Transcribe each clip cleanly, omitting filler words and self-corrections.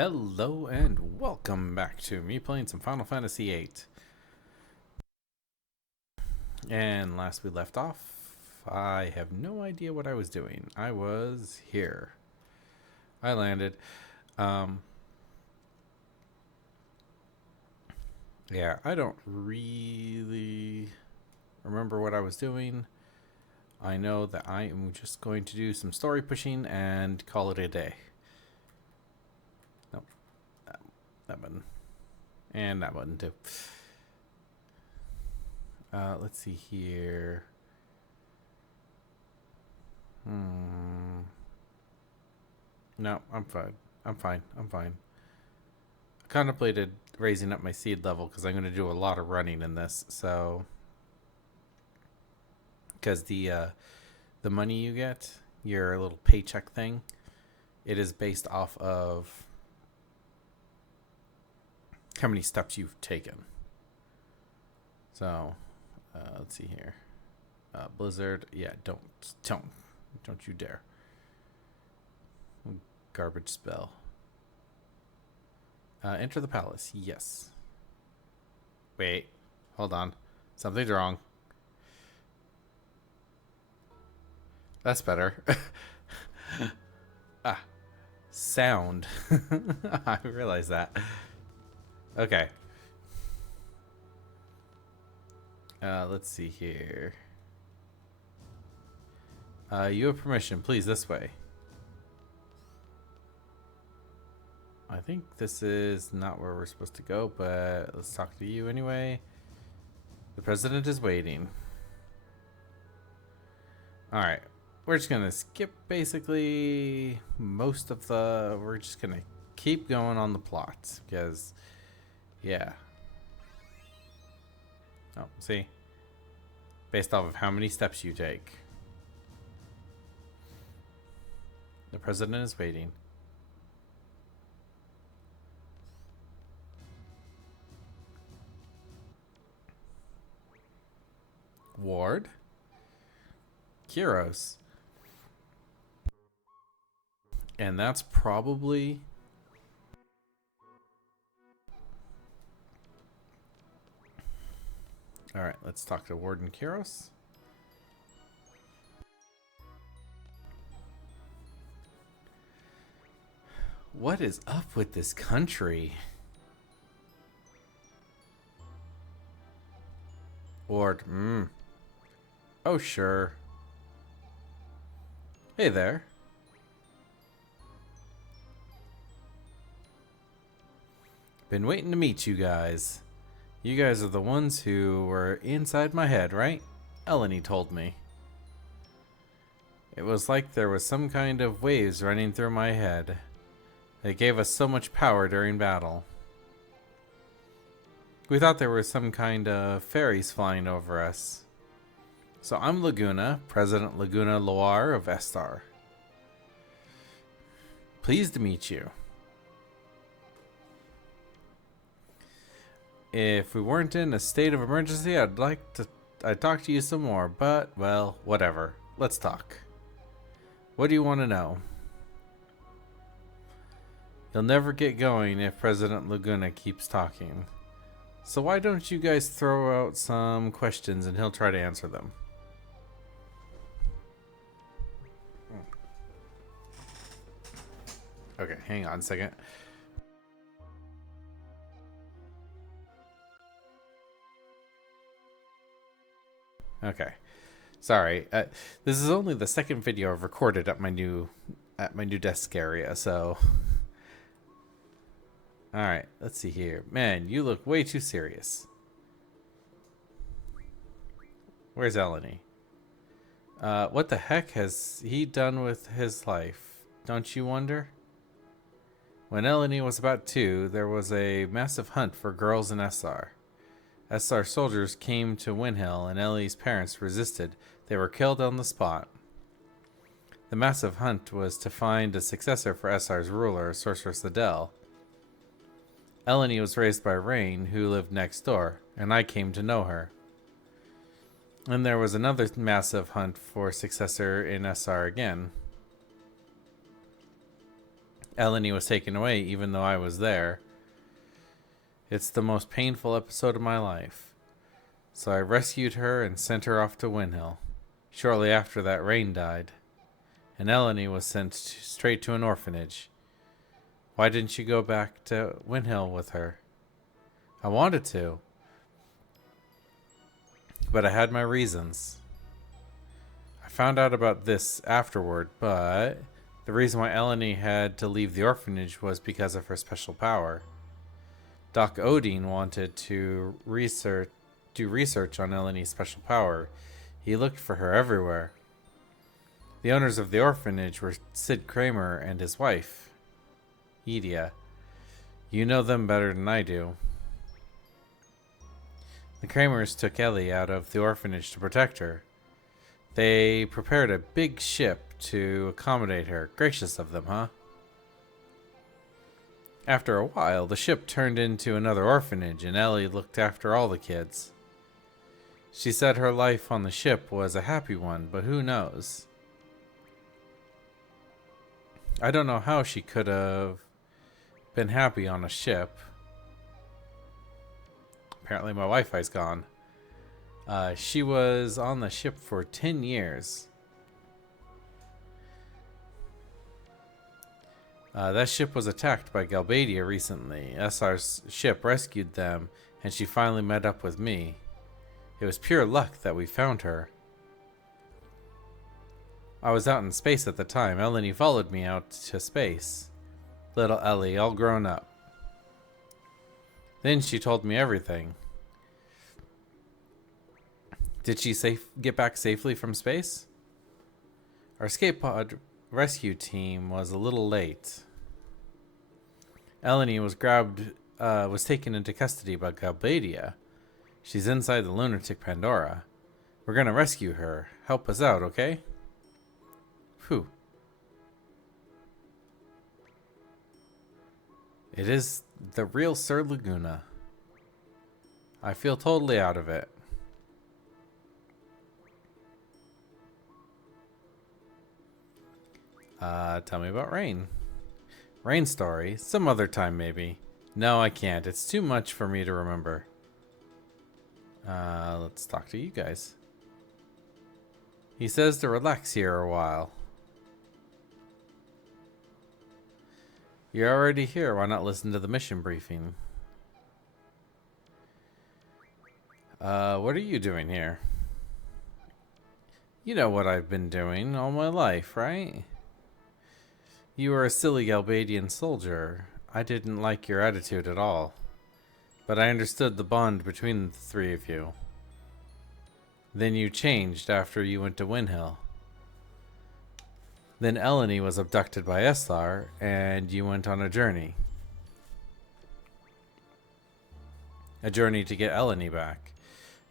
Hello and welcome back to me playing some Final Fantasy VIII. And last we left off, I have no idea what I was doing. I was here. I landed. Yeah, I don't really remember what I was doing. I know that I am just going to do some story pushing and call it a day. Nope. That button. And that button too. Let's see here. No, I'm fine. I'm fine. I contemplated raising up my seed level because I'm going to do a lot of running in this. So, because the money you get, your little paycheck thing, it is based off of how many steps you've taken. So, let's see here. Blizzard, yeah, don't you dare. Garbage spell. Enter the palace. Yes. Wait, hold on. Something's wrong. That's better. Sound. I realize that. Okay. Let's see here. You have permission. Please, this way. I think this is not where we're supposed to go, but let's talk to you anyway. The president is waiting. Alright. We're just going to skip basically most of the... We're just going to keep going on the plot. Because, yeah. Oh, see? Based off of how many steps you take. The president is waiting. Ward? Kyros. And that's probably... Alright, let's talk to Warden Kyros. What is up with this country? Ward, Oh, sure. Hey there. Been waiting to meet you guys. You guys are the ones who were inside my head, right? Eleni told me. It was like there was some kind of waves running through my head. They gave us so much power during battle. We thought there were some kind of fairies flying over us. So I'm Laguna, President Laguna Loire of Estar. Pleased to meet you. If we weren't in a state of emergency, I'd talk to you some more, but, well, whatever. Let's talk. What do you want to know? You'll never get going if President Laguna keeps talking. So why don't you guys throw out some questions and he'll try to answer them? Okay, hang on a second. Okay, sorry. This is only the second video I've recorded at my new desk area. So, all right, let's see here. Man, you look way too serious. Where's Eleni? What the heck has he done with his life? Don't you wonder? When Eleni was about 2, there was a massive hunt for girls in Essar. Essar soldiers came to Windhill and Ellie's parents resisted. They were killed on the spot. The massive hunt was to find a successor for Essar's ruler, Sorceress Adele. Eleni was raised by Rain, who lived next door, and I came to know her. And there was another massive hunt for successor in Essar again. Eleni was taken away even though I was there. It's the most painful episode of my life. So I rescued her and sent her off to Windhill. Shortly after that, Rain died, and Eleni was sent straight to an orphanage. Why didn't you go back to Windhill with her? I wanted to, but I had my reasons. I found out about this afterward, but the reason why Eleni had to leave the orphanage was because of her special power. Doc Odin wanted to do research on Eleni's special power. He looked for her everywhere. The owners of the orphanage were Sid Kramer and his wife, Edia. You know them better than I do. The Kramers took Ellie out of the orphanage to protect her. They prepared a big ship to accommodate her. Gracious of them, huh? After a while, the ship turned into another orphanage, and Ellie looked after all the kids. She said her life on the ship was a happy one, but who knows? I don't know how she could have been happy on a ship. Apparently my Wi-Fi's gone. She was on the ship for 10 years. That ship was attacked by Galbadia recently. SR's ship rescued them, and she finally met up with me. It was pure luck that we found her. I was out in space at the time. Eleni followed me out to space. Little Ellie, all grown up. Then she told me everything. Did she get back safely from space? Our escape pod rescue team was a little late. Eleni was taken into custody by Galbadia. She's inside the lunatic Pandora. We're gonna rescue her. Help us out, okay? Phew. It is the real Sir Laguna. I feel totally out of it. Tell me about Rain. Rain story? Some other time, maybe. No, I can't. It's too much for me to remember. Let's talk to you guys. He says to relax here a while. You're already here. Why not listen to the mission briefing? What are you doing here? You know what I've been doing all my life, right? You were a silly Galbadian soldier. I didn't like your attitude at all. But I understood the bond between the three of you. Then you changed after you went to Windhill. Then Eleni was abducted by Eslar, and you went on a journey. A journey to get Eleni back.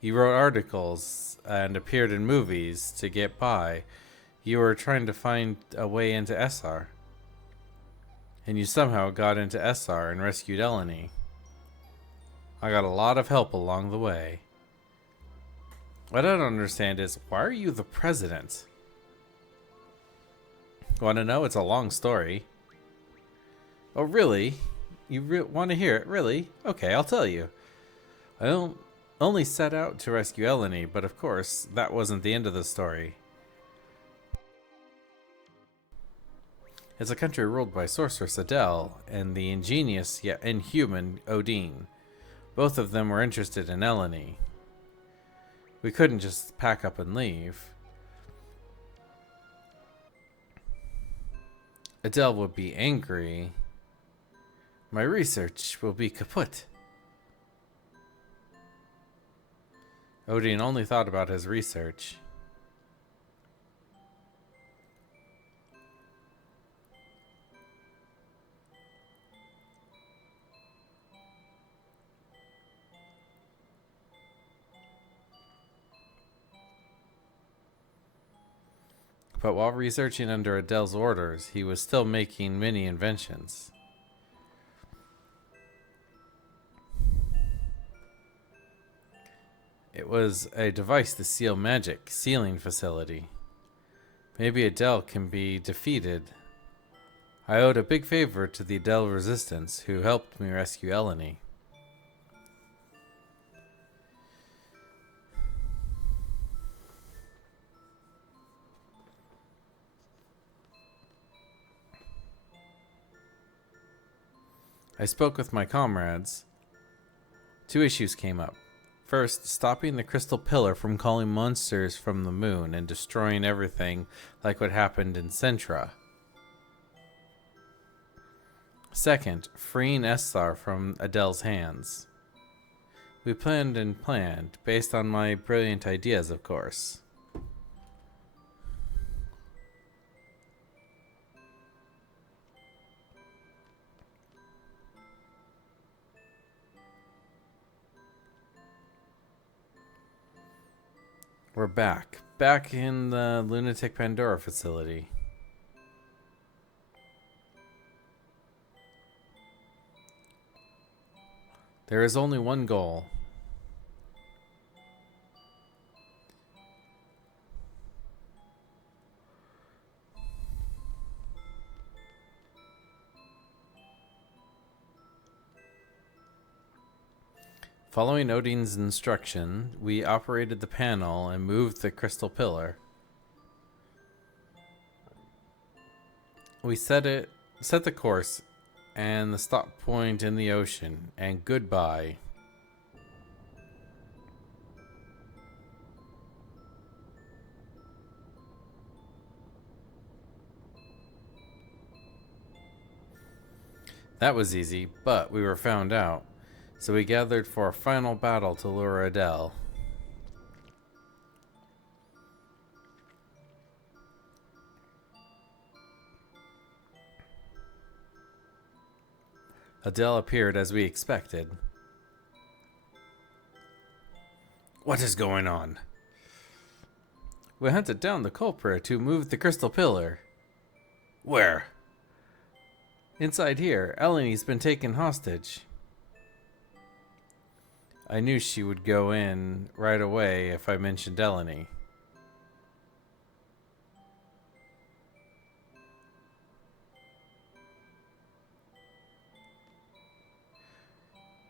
You wrote articles and appeared in movies to get by. You were trying to find a way into Eslar. And you somehow got into Eslar and rescued Eleni. I got a lot of help along the way. What I don't understand is, why are you the president? Want to know? It's a long story. Oh, really? You want to hear it? Really? Okay, I'll tell you. I only set out to rescue Eleni, but of course, that wasn't the end of the story. It's a country ruled by Sorceress Adele and the ingenious yet inhuman Odin. Both of them were interested in Eleni. We couldn't just pack up and leave. Adele would be angry. My research will be kaput. Odin only thought about his research. But while researching under Adele's orders, he was still making many inventions. It was a device to seal magic, sealing facility. Maybe Adele can be defeated. I owed a big favor to the Adele Resistance, who helped me rescue Eleni. I spoke with my comrades. 2 issues came up. First, stopping the crystal pillar from calling monsters from the moon and destroying everything like what happened in Centra. Second, freeing Esthar from Adele's hands. We planned and planned, based on my brilliant ideas, of course. We're back. Back in the Lunatic Pandora facility. There is only one goal. Following Odin's instruction, we operated the panel and moved the crystal pillar. We set the course and the stop point in the ocean, and goodbye. That was easy, but we were found out. So we gathered for a final battle to lure Adele. Adele appeared as we expected. What is going on? We hunted down the culprit who moved the crystal pillar. Where? Inside here. Eleni's been taken hostage. I knew she would go in right away if I mentioned Eleni.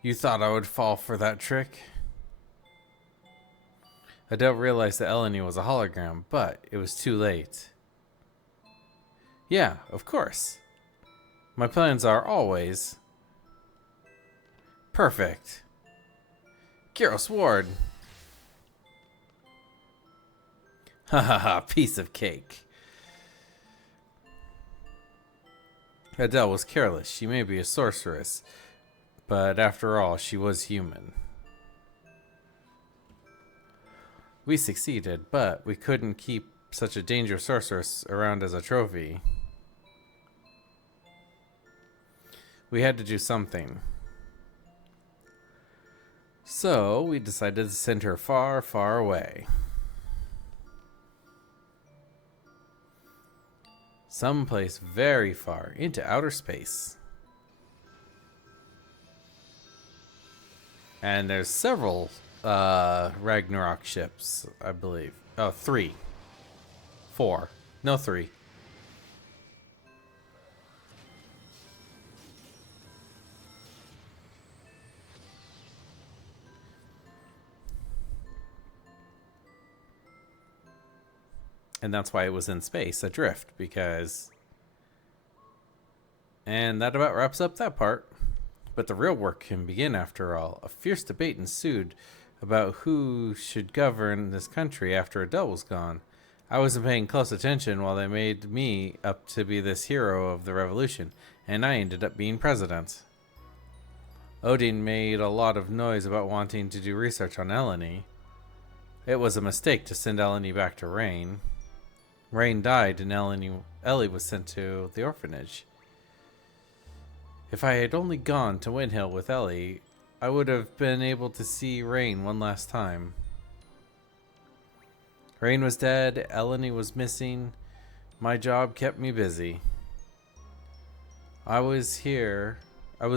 You thought I would fall for that trick? Adele realized that Eleni was a hologram, but it was too late. Yeah, of course. My plans are always... perfect. Gyros Ward. Ha ha ha, piece of cake. Adele was careless. She may be a sorceress, but after all, she was human. We succeeded, but we couldn't keep such a dangerous sorceress around as a trophy. We had to do something. So, we decided to send her far, far away. Someplace very far into outer space. And there's several Ragnarok ships, I believe. Oh, 3. 4. No, 3. And that's why it was in space, adrift, because... And that about wraps up that part. But the real work can begin after all. A fierce debate ensued about who should govern this country after Adele was gone. I wasn't paying close attention while they made me up to be this hero of the revolution, and I ended up being president. Odin made a lot of noise about wanting to do research on Eleni. It was a mistake to send Eleni back to Rain. Rain died and Ellie was sent to the orphanage. If I had only gone to Windhill with Ellie, I would have been able to see Rain one last time. Rain was dead, Eleni was missing. My job kept me busy. I was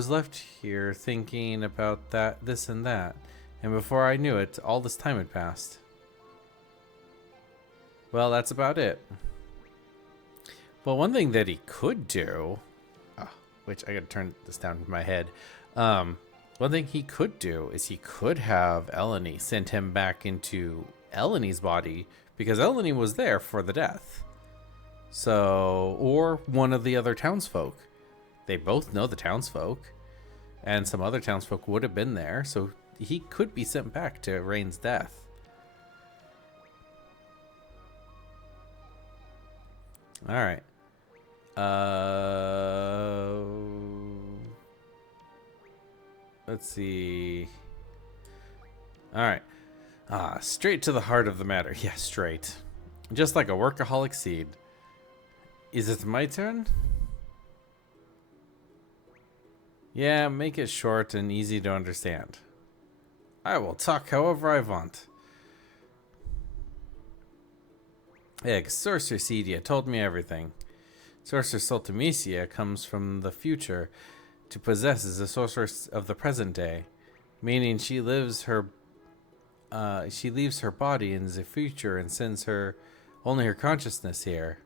left here thinking about this and that, and before I knew it, all this time had passed. Well, that's about it. Well, one thing that he could do which I gotta turn this down in my head. One thing he could do is he could have Eleni send him back into Eleni's body, because Eleni was there for the death. So, or one of the other townsfolk. They both know the townsfolk, and some other townsfolk would have been there, so he could be sent back to Rain's death. All right. Let's see. All right. Straight to the heart of the matter. Yeah, straight. Just like a workaholic seed. Is it my turn? Yeah, make it short and easy to understand. I will talk however I want. Sorcerer Cedia told me everything. Sorcerer Sultamecia comes from the future to possess the sorceress of the present day, meaning she leaves her body in the future and sends her only her consciousness here.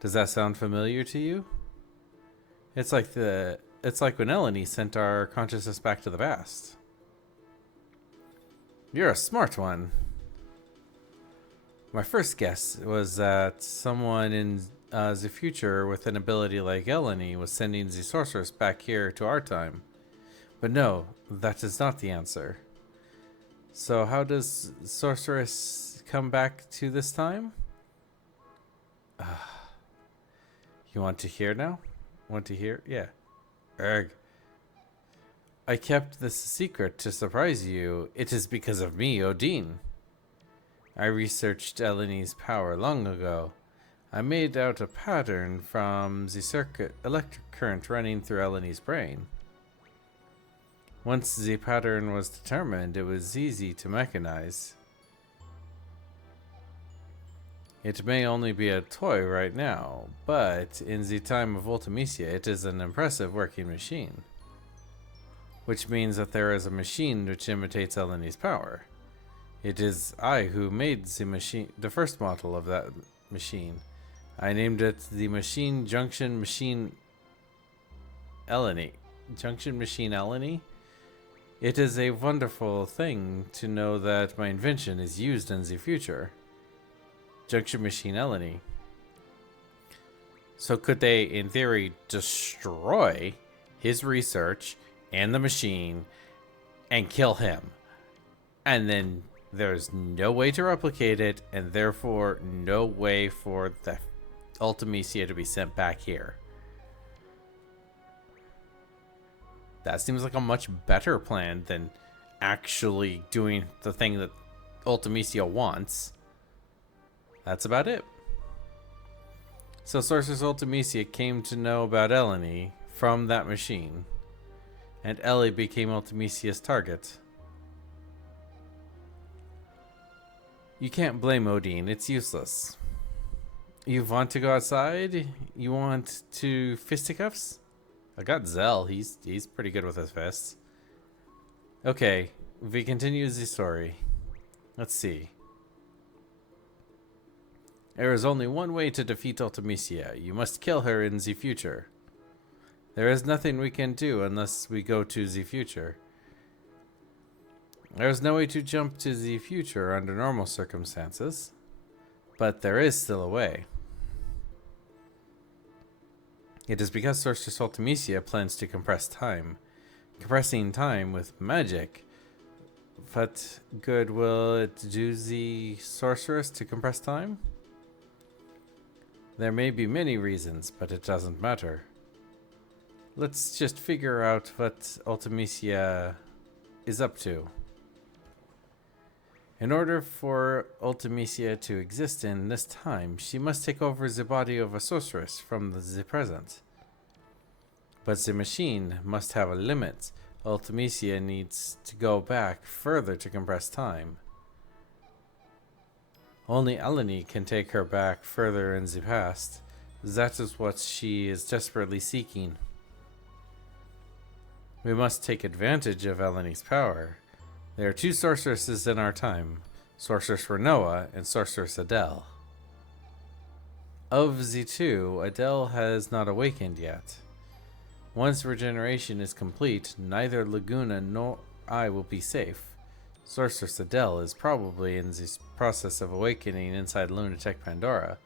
Does that sound familiar to you? It's like when Eleni sent our consciousness back to the past. You're a smart one. My first guess was that someone in the future with an ability like Eleni was sending the sorceress back here to our time. But no, that is not the answer. So how does sorceress come back to this time? You want to hear now? Want to hear? Yeah. Erg. I kept this secret to surprise you. It is because of me, Odin. I researched Eleni's power long ago. I made out a pattern from the circuit electric current running through Eleni's brain. Once the pattern was determined, it was easy to mechanize. It may only be a toy right now, but in the time of Ultimecia, it is an impressive working machine. Which means that there is a machine which imitates Eleni's power. It is I who made the first model of that machine. I named it the Machine Junction Machine Eleni. Junction Machine Eleni? It is a wonderful thing to know that my invention is used in the future. Junction Machine Eleni. So could they, in theory, destroy his research and the machine and kill him? And then there's no way to replicate it, and therefore no way for the Ultimecia to be sent back here. That seems like a much better plan than actually doing the thing that Ultimecia wants. That's about it. So Sorceress Ultimecia came to know about Eleni from that machine, and Ellie became Ultimecia's target. You can't blame Odin, it's useless. You want to go outside? You want to fisticuffs? I got Zell, he's pretty good with his fists. Okay, we continue the story. Let's see. There is only one way to defeat Ultimecia. You must kill her in the future. There is nothing we can do unless we go to the future. There is no way to jump to the future under normal circumstances, but there is still a way. It is because Sorceress Ultimecia plans to compress time. Compressing time with magic. What good will it do the sorceress to compress time? There may be many reasons, but it doesn't matter. Let's just figure out what Ultimecia is up to. In order for Ultimecia to exist in this time, she must take over the body of a sorceress from the present. But the machine must have a limit. Ultimecia needs to go back further to compress time. Only Eleni can take her back further in the past. That is what she is desperately seeking. We must take advantage of Eleni's power. There are two sorceresses in our time, Sorceress Renoa and Sorceress Adele. Of the two, Adele has not awakened yet. Once regeneration is complete, neither Laguna nor I will be safe. Sorceress Adele is probably in the process of awakening inside Lunatic Pandora.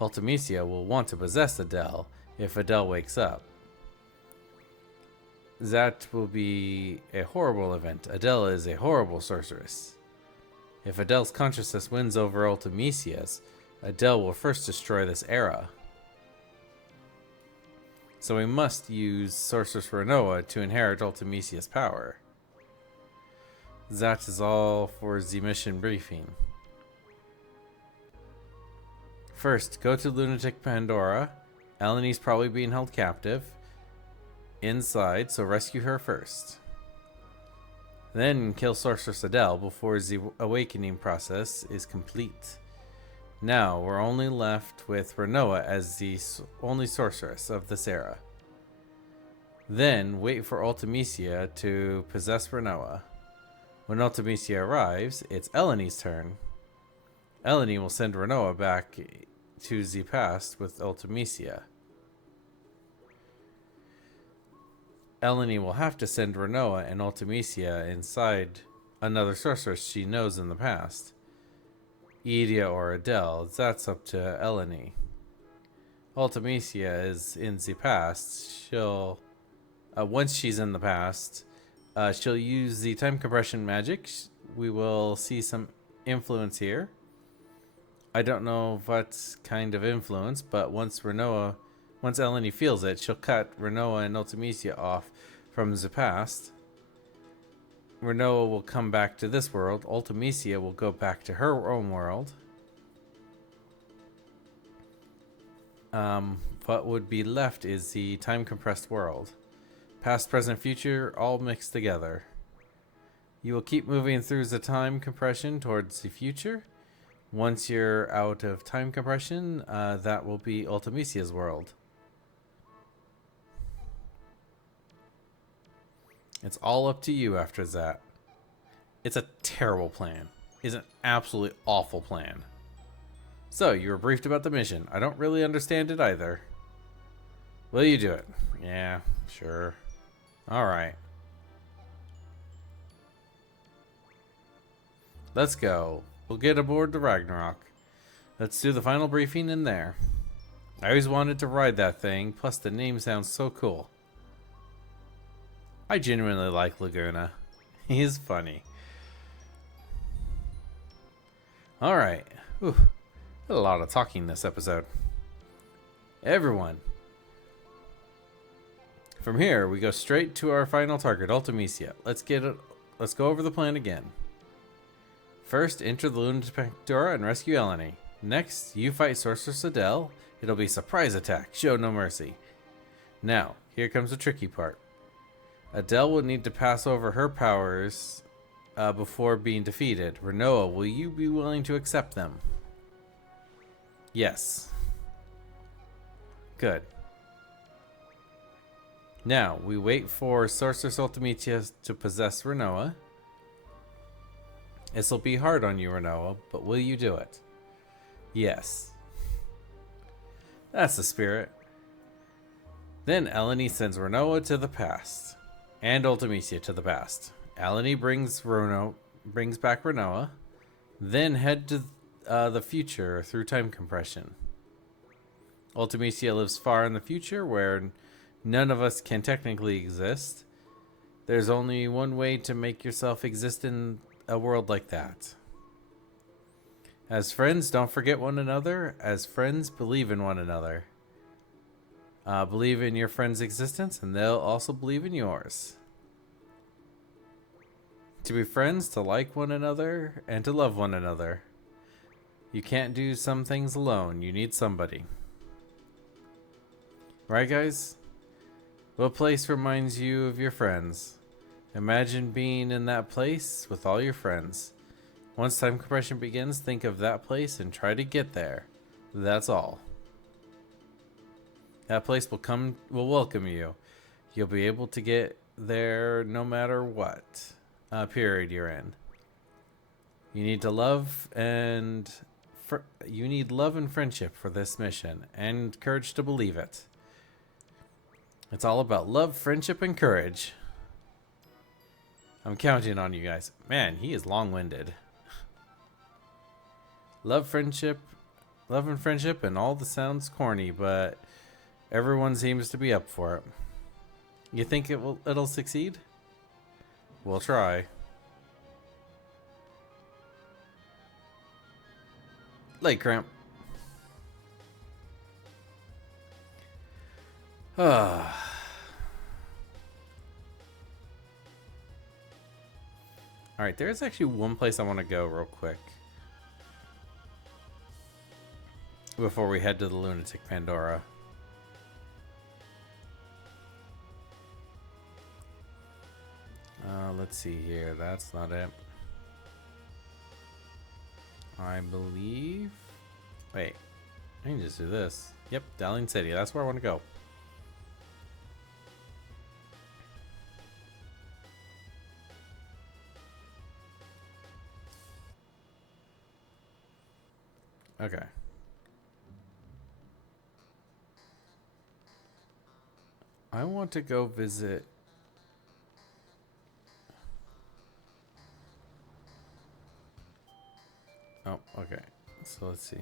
Ultimecia will want to possess Adele if Adele wakes up. That will be a horrible event. Adele is a horrible sorceress. If Adele's consciousness wins over Ultimecia's, Adele will first destroy this era. So we must use Sorceress Renoa to inherit Ultimecia's power. That is all for the mission briefing. First, go to Lunatic Pandora. Eleni's probably being held captive inside, so rescue her first. Then kill Sorceress Adele before the awakening process is complete. Now we're only left with Renoa as the only sorceress of this era. Then wait for Ultimecia to possess Renoa. When Ultimecia arrives, it's Eleni's turn. Eleni will send Renoa back to the past with Ultimecia. Eleni will have to send Renoa and Ultimecia inside another sorceress she knows in the past. Edea or Adele, that's up to Eleni. Ultimecia is in the past. She'll, once she's in the past, she'll use the time compression magic. We will see some influence here. I don't know what kind of influence, but once Eleni feels it, she'll cut Renoa and Ultimecia off from the past. Renoa will come back to this world. Ultimecia will go back to her own world. What would be left is the time-compressed world. Past, present, future, all mixed together. You will keep moving through the time compression towards the future. Once you're out of time compression, that will be Ultimecia's world. It's all up to you after that. It's a terrible plan. It's an absolutely awful plan. So, you were briefed about the mission. I don't really understand it either. Will you do it? Yeah, sure. Alright. Let's go. We'll get aboard the Ragnarok. Let's do the final briefing in there. I always wanted to ride that thing, plus the name sounds so cool. I genuinely like Laguna. He is funny. Alright. A lot of talking this episode. Everyone. From here, we go straight to our final target, Ultimecia. Let's go over the plan again. First, enter the Lunatic Pandora and rescue Eleni. Next, you fight Sorceress Adele. It'll be a surprise attack. Show no mercy. Now, here comes the tricky part. Adele will need to pass over her powers before being defeated. Renoa, will you be willing to accept them? Yes. Good. Now, we wait for Sorceress Ultimecia to possess Renoa. This'll be hard on you, Renoa, but will you do it? Yes. That's the spirit. Then Eleni sends Renoa to the past. And Ultimecia to the past. Eleni brings back Renoa. Then head to the future through time compression. Ultimecia lives far in the future where none of us can technically exist. There's only one way to make yourself exist in a world like that. As friends, don't forget one another. As friends, believe in one another. Believe in your friend's existence, and they'll also believe in yours. To be friends, to like one another, and to love one another. You can't do some things alone. You need somebody. Right, guys? What place reminds you of your friends? Imagine being in that place with all your friends. Once time compression begins, think of that place and try to get there. That's all. That place will welcome you. You'll be able to get there no matter what period you're in. You need love and friendship for this mission, and courage to believe it. It's all about love, friendship, and courage. I'm counting on you guys. Man, he is long-winded. Love, friendship, love and friendship, and all the sounds corny, but everyone seems to be up for it. You think it'll succeed? We'll try. Leg cramp. Ah. Alright, there's actually one place I want to go real quick. Before we head to the Lunatic Pandora. Let's see here. That's not it. I believe... Wait. I can just do this. Yep, Darling City. That's where I want to go. Okay. I want to go visit... Oh, okay. So let's see.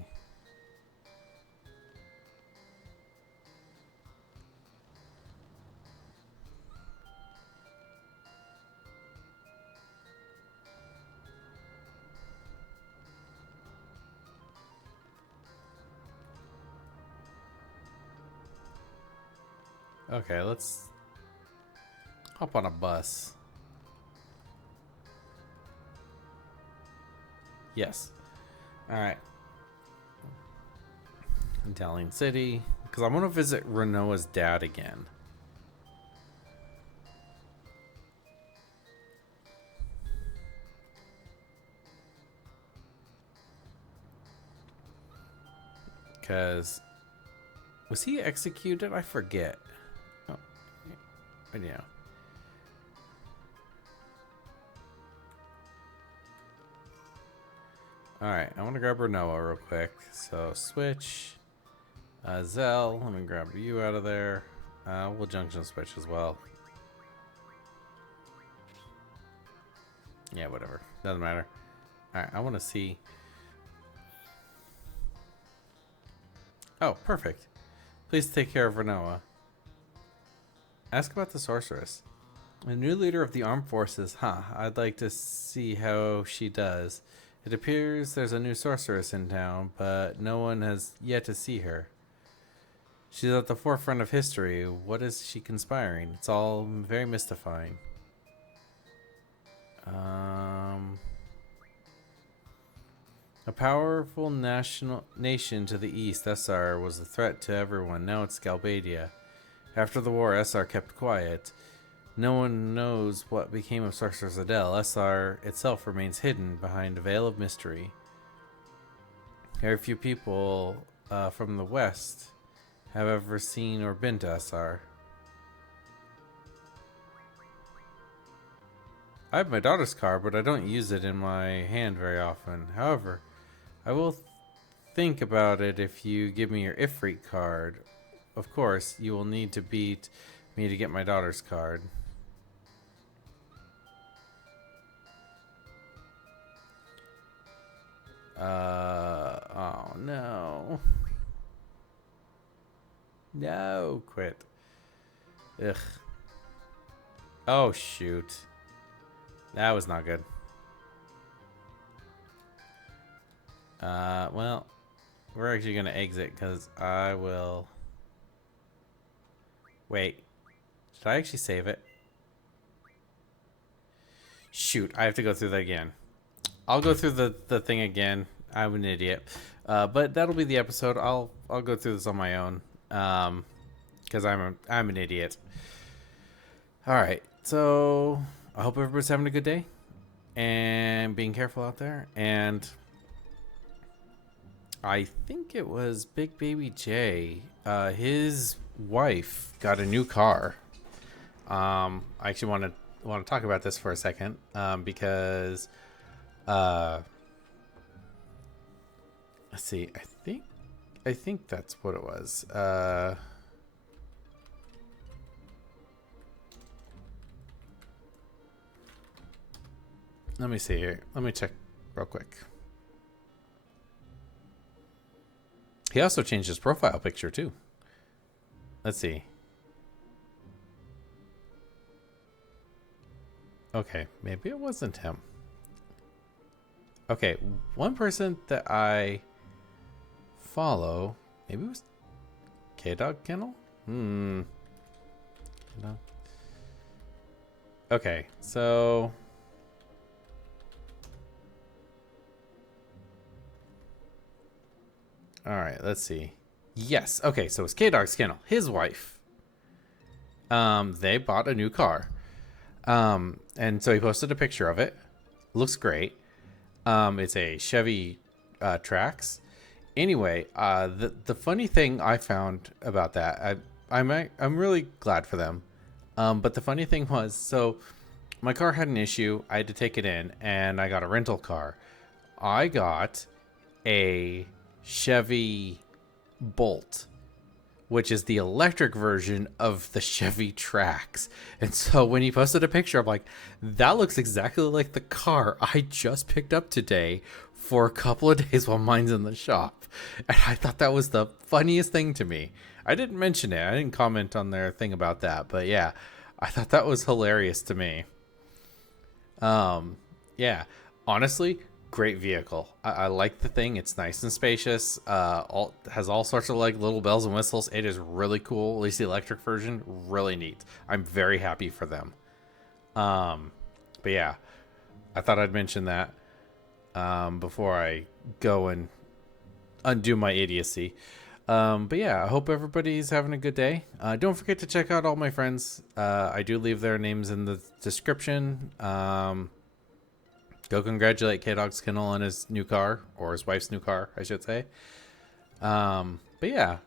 Okay, let's hop on a bus. Yes. Alright. Darling City. Because I want to visit Renoa's dad again. Because... Was he executed? I forget. Oh. Yeah. Alright, I want to grab Renoa real quick. So, switch. Zell, let me grab you out of there. We'll junction switch as well. Yeah, whatever. Doesn't matter. Alright, I want to see... Oh, perfect. Please take care of Renoa. Ask about the sorceress. A new leader of the armed forces. Huh, I'd like to see how she does. It appears there's a new sorceress in town, but no one has yet to see her. She's at the forefront of history. What is she conspiring? It's all very mystifying. A powerful nation to the east, SR, was a threat to everyone. Now it's Galbadia. After the war, SR kept quiet. No one knows what became of Sorceress Adele. SR itself remains hidden behind a veil of mystery. Very few people from the west have ever seen or been to SR. I have my daughter's card, but I don't use it in my hand very often. However, I will think about it if you give me your Ifrit card. Of course, you will need to beat me to get my daughter's card. Oh no. No, quit. Ugh. Oh shoot. That was not good. Well, we're actually gonna exit because I will... Wait. Should I actually save it? Shoot, I have to go through that again. I'll go through the thing again. I'm an idiot. But that'll be the episode. I'll go through this on my own. Because I'm an idiot. Alright, so I hope everybody's having a good day. And being careful out there. And I think it was Big Baby J. His wife got a new car. I actually want to talk about this for a second. Because let's see. I think that's what it was. Let me see here. Let me check real quick. He also changed his profile picture too. Let's see. Okay, maybe it wasn't him. Okay, one person that I follow, maybe it was K-Dog Kennel? No. Okay, so all right, let's see. Yes, okay, so it's K-Dog's Kennel, his wife. They bought a new car. And so he posted a picture of it. Looks great. It's a Chevy Trax. Anyway, the funny thing I found about that, I'm really glad for them. But the funny thing was, so my car had an issue. I had to take it in, and I got a rental car. I got a Chevy Bolt, which is the electric version of the Chevy Trax. And so when he posted a picture, I'm like, that looks exactly like the car I just picked up today for a couple of days while mine's in the shop. And I thought that was the funniest thing to me. I didn't mention it. I didn't comment on their thing about that. But yeah, I thought that was hilarious to me. Yeah, honestly, great vehicle. I like the thing. It's nice and spacious. Has all sorts of like little bells and whistles. It is really cool. At least the electric version, really neat. I'm very happy for them. But yeah, I thought I'd mention that before I go and undo my idiocy. But yeah, I hope everybody's having a good day. Don't forget to check out all my friends. I do leave their names in the description. Go congratulate K-Dog's Kennel on his new car, or his wife's new car, I should say. But yeah,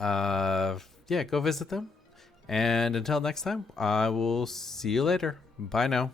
yeah, go visit them. And until next time, I will see you later. Bye now.